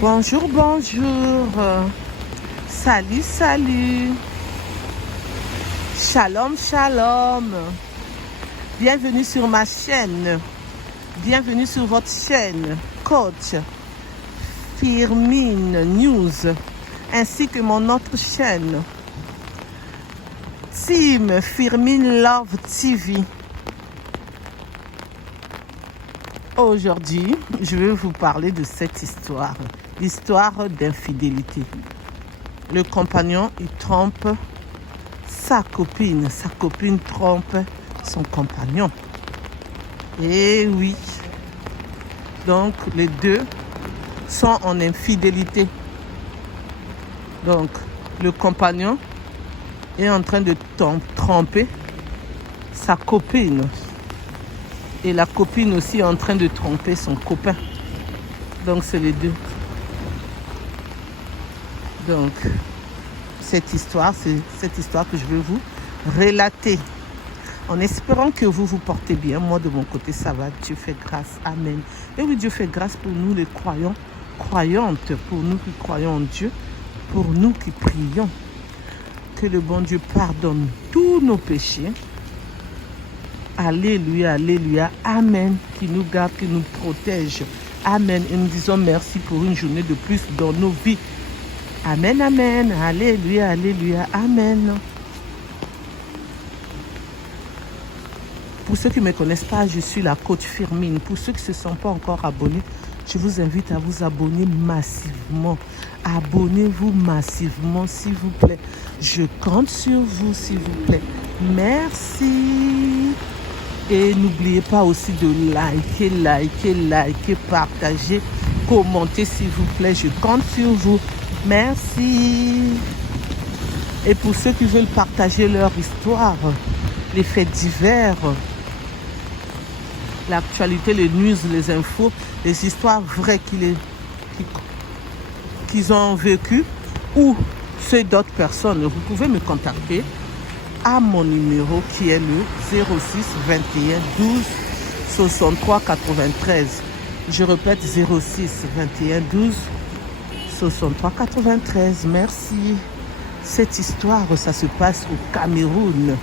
Bonjour, bonjour. Salut, salut. Shalom, shalom. Bienvenue sur ma chaîne. Bienvenue sur votre chaîne, Coach Firmin News, ainsi que mon autre chaîne, Team Firmin Love TV. Aujourd'hui, je vais vous parler de cette histoire, l'histoire d'infidélité. Le compagnon, il trompe sa copine trompe son compagnon. Et oui, donc les deux sont en infidélité. Donc le compagnon est en train de tromper sa copine. Et la copine aussi est en train de tromper son copain. Donc c'est les deux. Donc cette histoire, c'est cette histoire que je vais vous relater. En espérant que vous vous portez bien. Moi de mon côté ça va. Dieu fait grâce. Amen. Et oui, Dieu fait grâce pour nous les croyants, croyantes, pour nous qui croyons en Dieu, pour nous qui prions. Que le bon Dieu pardonne tous nos péchés. Alléluia, alléluia, amen, qui nous garde, qui nous protège. Amen. Et nous disons merci pour une journée de plus dans nos vies. Amen, amen, alléluia, alléluia, amen. Pour ceux qui ne me connaissent pas, je suis la coach Firmin. Pour ceux qui ne se sont pas encore abonnés, je vous invite à vous abonner massivement. Abonnez-vous massivement, s'il vous plaît. Je compte sur vous, s'il vous plaît. Merci. Et n'oubliez pas aussi de liker, partager, commenter, s'il vous plaît. Je compte sur vous. Merci. Et pour ceux qui veulent partager leur histoire, les faits divers, l'actualité, les news, les infos, les histoires vraies qu'ils ont vécues ou ceux d'autres personnes, vous pouvez me contacter à mon numéro qui est le 06 21 12 63 93. Je répète 06 21 12 63 93. Merci. Cette histoire, ça se passe au Cameroun.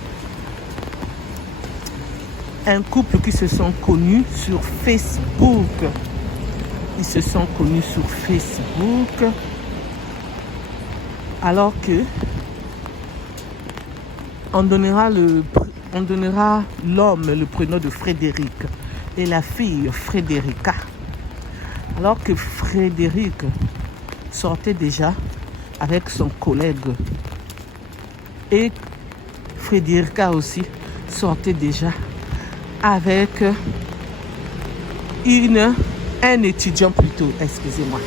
Un couple qui se sont connus sur Facebook. Ils se sont connus sur Facebook. Alors que on donnera l'homme le prénom de Frédéric et la fille Frédérica. Alors que Frédéric sortait déjà avec son collègue et Frédérica aussi sortait déjà avec un étudiant plutôt, excusez-moi,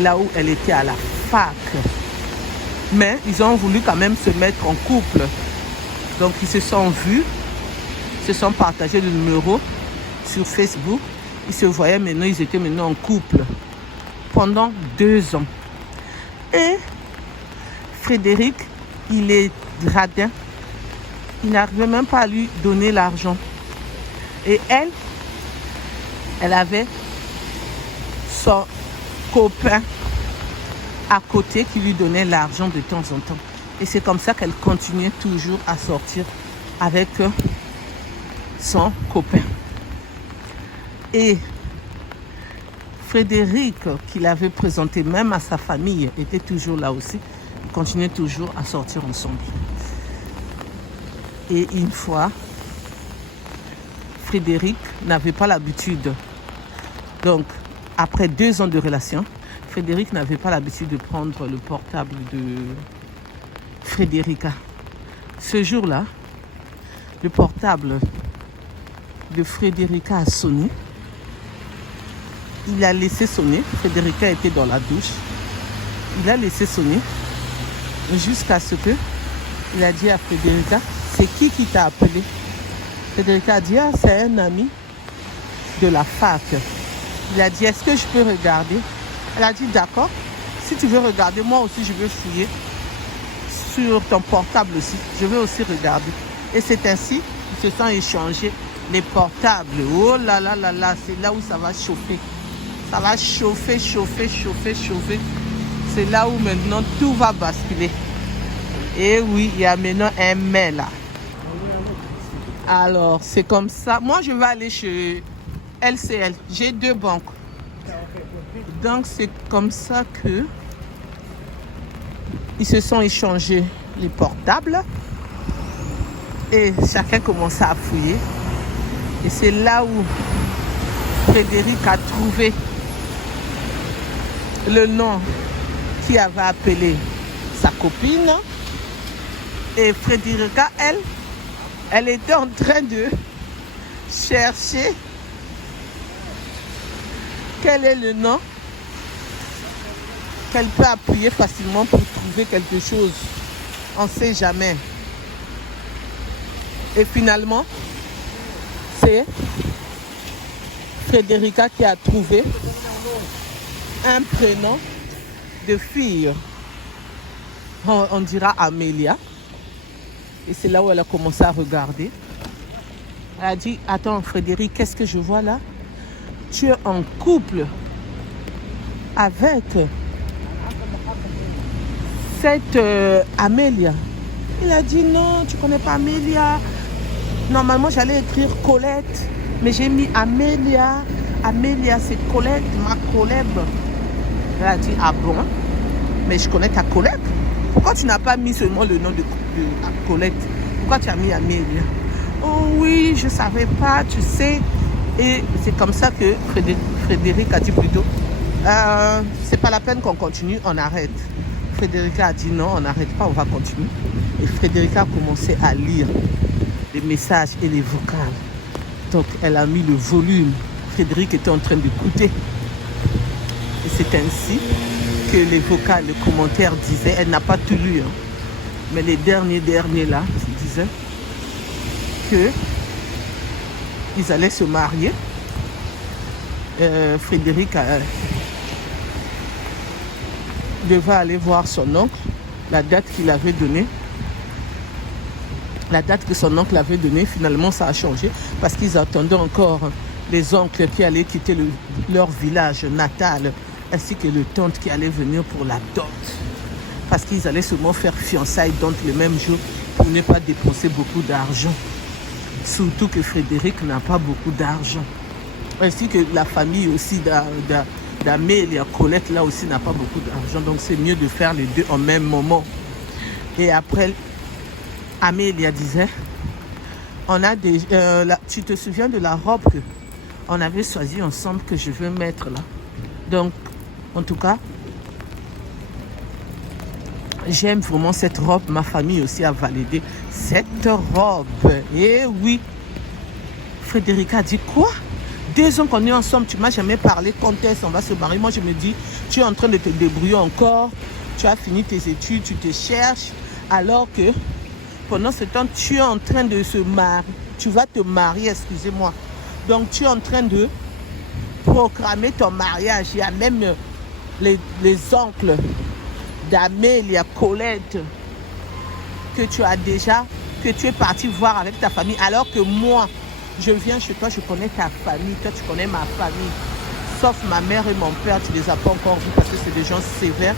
là où elle était à la fac. Mais ils ont voulu quand même se mettre en couple. Donc ils se sont vus, se sont partagés le numéro sur Facebook. Ils se voyaient maintenant, ils étaient maintenant en couple pendant 2 ans. Et Frédéric, il est radin. Il n'arrivait même pas à lui donner l'argent. Et elle avait son copain à côté qui lui donnait l'argent de temps en temps. Et c'est comme ça qu'elle continuait toujours à sortir avec son copain. Et Frédéric, qui l'avait présenté même à sa famille, était toujours là aussi. Ils continuaient toujours à sortir ensemble. Et une fois, Frédéric n'avait pas l'habitude. Donc, après 2 ans de relation, Frédéric n'avait pas l'habitude de prendre le portable de Frédérica. Ce jour-là, le portable de Frédérica a sonné. Il a laissé sonner. Frédérica était dans la douche. Il a laissé sonner jusqu'à ce que il a dit à Frédérica, c'est qui t'a appelé? Frédérica a dit, c'est un ami de la fac. Il a dit, est-ce que je peux regarder? Elle a dit, d'accord. Si tu veux regarder, moi aussi je veux fouiller sur ton portable aussi. Je veux aussi regarder. Et c'est ainsi qu'ils se sont échangés les portables. Oh là là là là, c'est là où ça va chauffer. Ça va chauffer, chauffer, chauffer, chauffer. C'est là où maintenant tout va basculer. Et oui, il y a maintenant un mais là. Alors, c'est comme ça. Moi, je vais aller chez LCL. J'ai 2 banques. Donc, c'est comme ça que ils se sont échangés les portables. Et chacun commençait à fouiller. Et c'est là où Frédéric a trouvé le nom qui avait appelé sa copine. Et Frédérica, elle était en train de chercher quel est le nom qu'elle peut appuyer facilement pour trouver quelque chose. On ne sait jamais. Et finalement, c'est Frédérica qui a trouvé un prénom de fille. On dira Amélia. Et c'est là où elle a commencé à regarder. Elle a dit, attends Frédéric, qu'est-ce que je vois là? Tu es en couple avec cette Amélia. Il a dit, non, tu ne connais pas Amélia. Normalement, j'allais écrire Colette, mais j'ai mis Amélia. Amélia, c'est Colette, ma Colette. Elle a dit, ah bon? Mais je connais ta Colette. Pourquoi tu n'as pas mis seulement le nom de Colette? Pourquoi tu as mis Amélia? Oh oui, je ne savais pas, tu sais. Et c'est comme ça que Frédéric a dit plutôt, c'est pas la peine qu'on continue, on arrête. Frédéric a dit non, on n'arrête pas, on va continuer. Et Frédéric a commencé à lire les messages et les vocales. Donc elle a mis le volume. Frédéric était en train d'écouter. Et c'est ainsi que les vocales, les commentaires disaient, elle n'a pas tout lu, hein, mais les derniers là, disaient que ils allaient se marier. Frédéric devait aller voir son oncle, la date qu'il avait donnée. La date que son oncle avait donnée, finalement ça a changé parce qu'ils attendaient encore les oncles qui allaient quitter leur village natal ainsi que le tante qui allait venir pour la dot. Parce qu'ils allaient seulement faire fiançailles donc le même jour pour ne pas dépenser beaucoup d'argent. Surtout que Frédéric n'a pas beaucoup d'argent. Ainsi que la famille aussi d'Amélia, Colette là aussi n'a pas beaucoup d'argent. Donc c'est mieux de faire les deux en même moment. Et après, Amélia disait, on a des, tu te souviens de la robe qu'on avait choisie ensemble que je veux mettre là. Donc, en tout cas, j'aime vraiment cette robe. Ma famille aussi a validé cette robe. Et oui, Frédéric a dit quoi? 2 ans qu'on est ensemble, tu m'as jamais parlé quand est-ce qu'on va se marier. Moi, je me dis, tu es en train de te débrouiller encore. Tu as fini tes études, tu te cherches. Alors que pendant ce temps, tu es en train de se marier. Tu vas te marier, excusez-moi. Donc, tu es en train de proclamer ton mariage. Il y a même les oncles d'Amélia, Colette, que tu as déjà, que tu es parti voir avec ta famille. Alors que moi, je viens chez toi, je connais ta famille. Toi, tu connais ma famille. Sauf ma mère et mon père, tu ne les as pas encore vus parce que c'est des gens sévères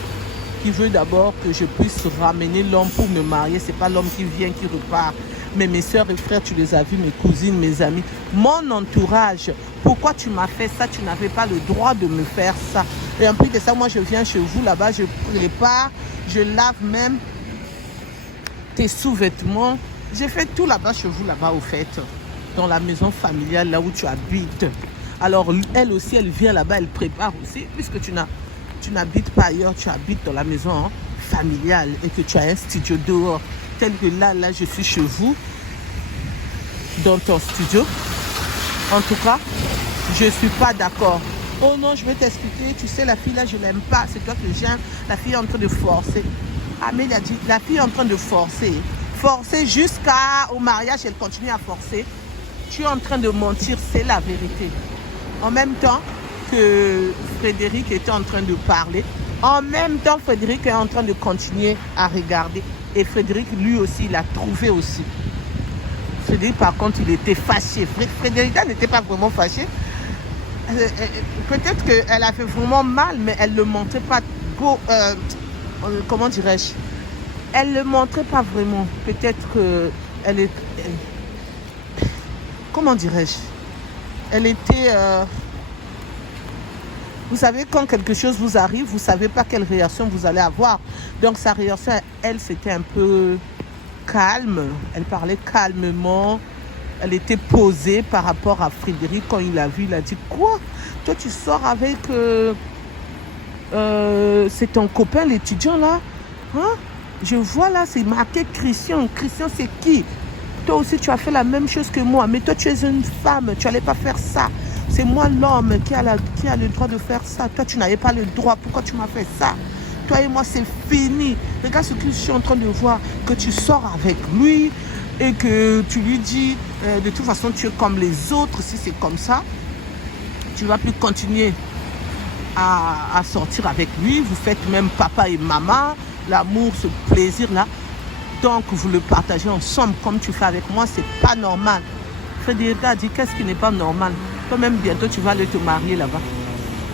qui veulent d'abord que je puisse ramener l'homme pour me marier. Ce n'est pas l'homme qui vient, qui repart. Mais mes soeurs et frères, tu les as vus, mes cousines, mes amis. Mon entourage, pourquoi tu m'as fait ça? Tu n'avais pas le droit de me faire ça. Et en plus de ça, moi, je viens chez vous là-bas, je prépare, je lave même tes sous-vêtements. J'ai fait tout là-bas chez vous, là-bas, au fait, dans la maison familiale, là où tu habites. Alors, elle aussi, elle vient là-bas, elle prépare aussi, puisque tu n'habites pas ailleurs, tu habites dans la maison familiale et que tu as un studio dehors. Tel que là, je suis chez vous, dans ton studio. En tout cas, je ne suis pas d'accord. Oh non, je vais t'expliquer. Tu sais, la fille là, je ne l'aime pas. C'est toi que j'aime. La fille est en train de forcer. Amélie a dit, la fille est en train de forcer. Forcer jusqu'au mariage, elle continue à forcer. Tu es en train de mentir, c'est la vérité. En même temps que Frédéric était en train de parler, en même temps, Frédéric est en train de continuer à regarder. Et Frédéric, lui aussi, il a trouvé aussi. Frédéric, par contre, il était fâché. Frédéric n'était pas vraiment fâché. peut-être qu'elle a fait vraiment mal, mais elle ne le montrait pas. Comment dirais-je? Elle ne le montrait pas vraiment. Peut-être qu'elle est... Comment dirais-je? Elle était... vous savez, quand quelque chose vous arrive, vous ne savez pas quelle réaction vous allez avoir. Donc sa réaction, elle, c'était un peu calme. Elle parlait calmement. Elle était posée par rapport à Frédéric. Quand il l'a vu, il a dit, quoi? Toi, tu sors avec... c'est ton copain, l'étudiant, là? Hein? Je vois là, c'est marqué Christian. Christian, c'est qui? Toi aussi, tu as fait la même chose que moi. Mais toi, tu es une femme. Tu n'allais pas faire ça. C'est moi l'homme qui a le droit de faire ça. Toi, tu n'avais pas le droit. Pourquoi tu m'as fait ça? Toi et moi, c'est fini. Regarde ce que je suis en train de voir. Que tu sors avec lui et que tu lui dis, de toute façon, tu es comme les autres. Si c'est comme ça, tu ne vas plus continuer à sortir avec lui. Vous faites même papa et maman. L'amour, ce plaisir-là. Donc, vous le partagez ensemble comme tu fais avec moi. C'est pas normal. Frédéric a dit, qu'est-ce qui n'est pas normal? Toi-même, bientôt, tu vas aller te marier là-bas.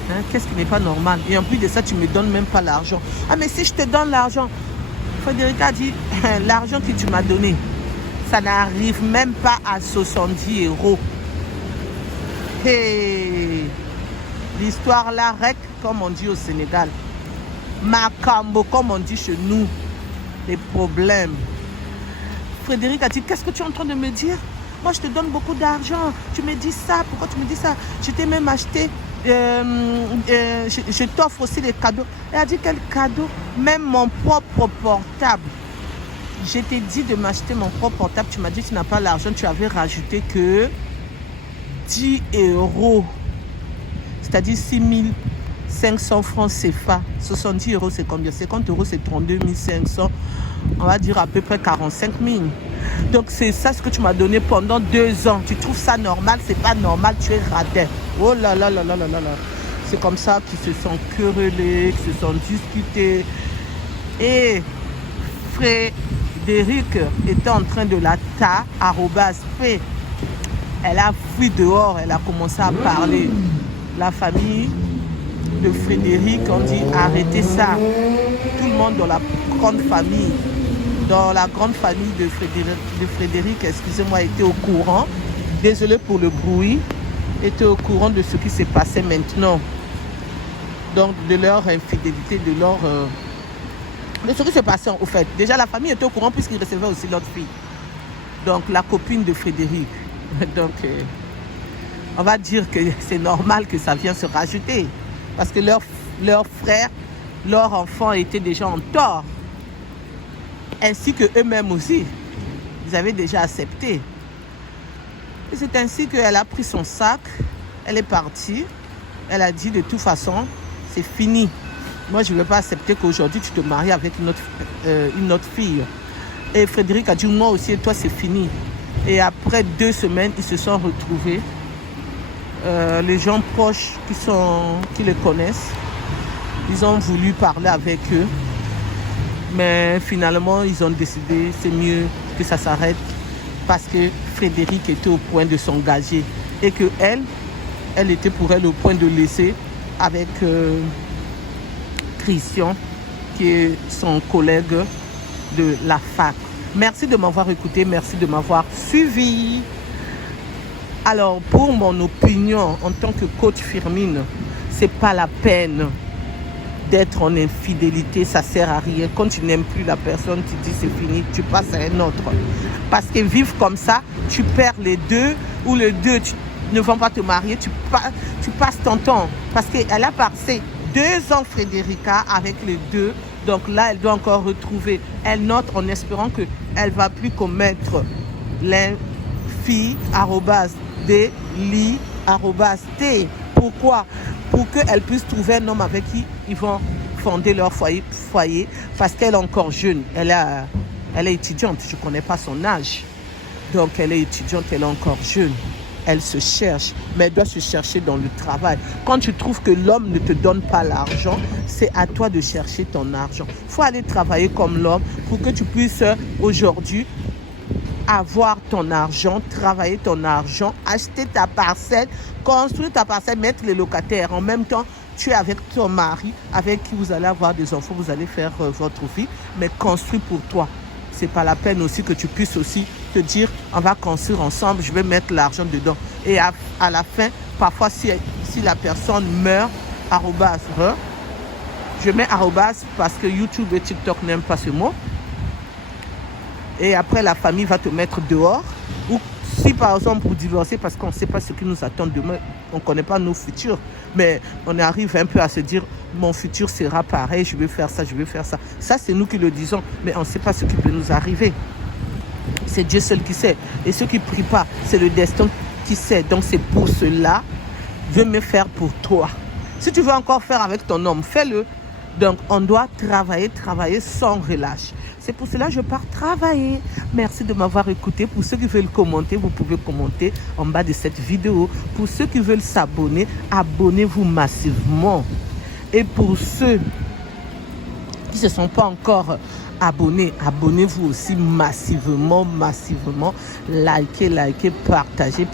Hein? Qu'est-ce qui n'est pas normal? Et en plus de ça, tu ne me donnes même pas l'argent. Ah, mais si je te donne l'argent, Frédéric a dit, l'argent que tu m'as donné, ça n'arrive même pas à 70 €. Hey, l'histoire là, rec, comme on dit au Sénégal. Macambo, comme on dit chez nous. Les problèmes. Frédéric a dit, qu'est-ce que tu es en train de me dire? Moi, je te donne beaucoup d'argent. Tu me dis ça. Pourquoi tu me dis ça? Je t'ai même acheté. Je t'offre aussi des cadeaux. Elle a dit, quel cadeau? Même mon propre portable. Je t'ai dit de m'acheter mon propre portable. Tu m'as dit que tu n'as pas l'argent. Tu avais rajouté que 10 €. C'est-à-dire 6500 francs CFA. 70 €, c'est combien? 50 €, c'est 32 500. On va dire à peu près 45 000. Donc c'est ça ce que tu m'as donné pendant 2 ans. Tu trouves ça normal? C'est pas normal, tu es radin. Oh là là là là là là là. C'est comme ça qu'ils se sont querellés, qu'ils se sont disputés. Et Frédéric était en train de la fait. Elle a fui dehors, elle a commencé à parler. La famille de Frédéric, on dit arrêtez ça. Tout le monde dans la grande famille de Frédéric, excusez-moi, était au courant. Désolé pour le bruit. Était au courant de ce qui s'est passé maintenant. Donc de leur infidélité, de ce qui s'est passé au fait. Déjà la famille était au courant puisqu'ils recevaient aussi l'autre fille. Donc la copine de Frédéric. Donc on va dire que c'est normal que ça vienne se rajouter. Parce que leur frère, leur enfant était déjà en tort. Ainsi que eux-mêmes aussi. Ils avaient déjà accepté. Et c'est ainsi qu'elle a pris son sac. Elle est partie. Elle a dit de toute façon, c'est fini. Moi, je ne vais pas accepter qu'aujourd'hui, tu te maries avec une autre fille. Et Frédéric a dit, moi aussi, et toi, c'est fini. Et après 2 semaines, ils se sont retrouvés. Les gens proches qui les connaissent, ils ont voulu parler avec eux. Mais finalement, ils ont décidé c'est mieux que ça s'arrête parce que Frédéric était au point de s'engager et que elle était pour elle au point de laisser avec Christian, qui est son collègue de la fac. Merci de m'avoir écouté, merci de m'avoir suivi. Alors, pour mon opinion, en tant que coach Firmine, c'est pas la peine d'être en infidélité, ça sert à rien. Quand tu n'aimes plus la personne, tu dis c'est fini, tu passes à un autre. Parce que vivre comme ça, tu perds les deux, ou les deux ne vont pas te marier, tu passes ton temps. Parce qu'elle a passé 2 ans Frédérica avec les deux, donc là elle doit encore retrouver un autre en espérant qu'elle ne va plus commettre l'infi@d-li@t. Pourquoi? Pour qu'elle puisse trouver un homme avec qui ils vont fonder leur foyer parce qu'elle est encore jeune. Elle est étudiante, je ne connais pas son âge. Donc elle est étudiante, elle est encore jeune. Elle se cherche, mais elle doit se chercher dans le travail. Quand tu trouves que l'homme ne te donne pas l'argent, c'est à toi de chercher ton argent. Il faut aller travailler comme l'homme pour que tu puisses aujourd'hui avoir ton argent, travailler ton argent, acheter ta parcelle, construire ta parcelle, mettre les locataires. En même temps, tu es avec ton mari, avec qui vous allez avoir des enfants, vous allez faire votre vie, mais construis pour toi. C'est pas la peine aussi que tu puisses aussi te dire, on va construire ensemble, je vais mettre l'argent dedans. Et à la fin, parfois, si la personne meurt, arrobas, je mets arrobas parce que YouTube et TikTok n'aiment pas ce mot. Et après, la famille va te mettre dehors. Ou si, par exemple, vous divorcez parce qu'on ne sait pas ce qui nous attend demain, on ne connaît pas nos futurs, mais on arrive un peu à se dire, mon futur sera pareil, je vais faire ça, je vais faire ça. Ça, c'est nous qui le disons, mais on ne sait pas ce qui peut nous arriver. C'est Dieu seul qui sait. Et ceux qui ne prient pas, c'est le destin qui sait. Donc, c'est pour cela, je vais me faire pour toi. Si tu veux encore faire avec ton homme, fais-le. Donc, on doit travailler sans relâche. C'est pour cela que je pars travailler. Merci de m'avoir écouté. Pour ceux qui veulent commenter, vous pouvez commenter en bas de cette vidéo. Pour ceux qui veulent s'abonner, abonnez-vous massivement. Et pour ceux qui ne se sont pas encore abonnés, abonnez-vous aussi massivement. Likez, partagez,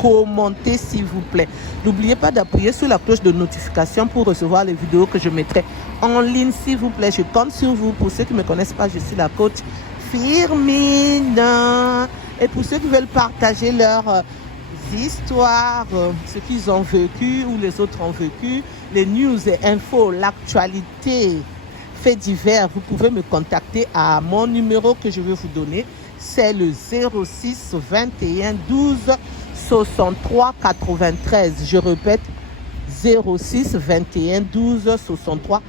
commentez s'il vous plaît. N'oubliez pas d'appuyer sur la cloche de notification pour recevoir les vidéos que je mettrai en ligne, s'il vous plaît. Je compte sur vous. Pour ceux qui ne me connaissent pas, je suis la coach Firmine. Et pour ceux qui veulent partager leurs histoires, ce qu'ils ont vécu ou les autres ont vécu, les news et infos, l'actualité, faits divers, vous pouvez me contacter à mon numéro que je vais vous donner. C'est le 06 21 12 63 93. Je répète, 06 21 12 63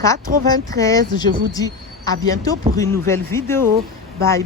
93. Je vous dis à bientôt pour une nouvelle vidéo. Bye.